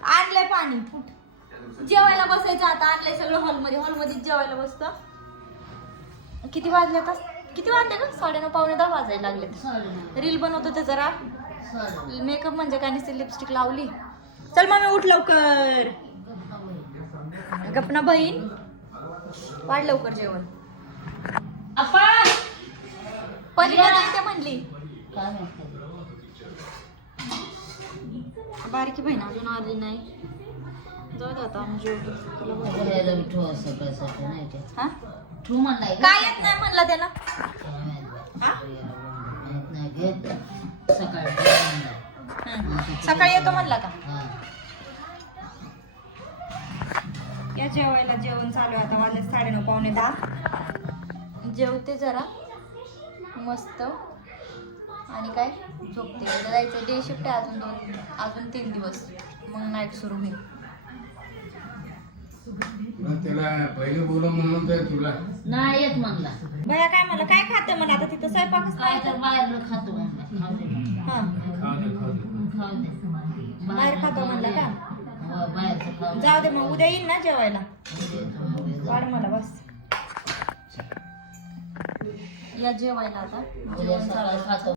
आणलंय पाणी जेवायला बसायचं आता आणलंय सगळं हॉलमध्ये. हॉलमध्ये जेवायला बसतं. किती वाजले आता किती वाजले का साडेनऊ पावणे दहा वाजायला लागले रील बनवत होते जरा. मेकअप म्हणजे काय नसते लिपस्टिक लावली. चल मग उठ लवकर. गपना बहीण. वाढ लवकर जेवण. आपण पलीकडे येते म्हणली. बारकी बहीण अजून आली नाही जाऊ दे आता ते हा? ठेवू म्हणलाय का? काय येत नाही म्हणला त्याला. हा? माहीत नाही घेत सकाळी म्हणलाय. हं. सकाळी येतो म्हणला का हा. या जेवायला जेवण चालू आहे आता वाजले साडेनऊ पावणे दहा जेवते जरा मस्त आणि काय? झोपते. उद्या जायचं डे शिफ्ट आहे अजून दोन अजून तीन दिवस. मग नाईट सुरू होईल. मग त्याला पहिले बोलव म्हणून तर तुला. नाही येत म्हणला. भया काय म्हणलं? काय खाते मला आता तिथं स्वयंपाकच काय नाही तर बाहेर खातो म्हणला. खाऊ दे. म्हणला. हा. खाऊ दे खाऊ दे. खाऊ दे. बाहेर खातो म्हणला का? हो, बाहेरचं खाऊ दे. जाऊ दे मग. उद्या येईल ना जेवायला. वाढ मला बस. या जेवायला आता. जेवण सकाळी. खातो.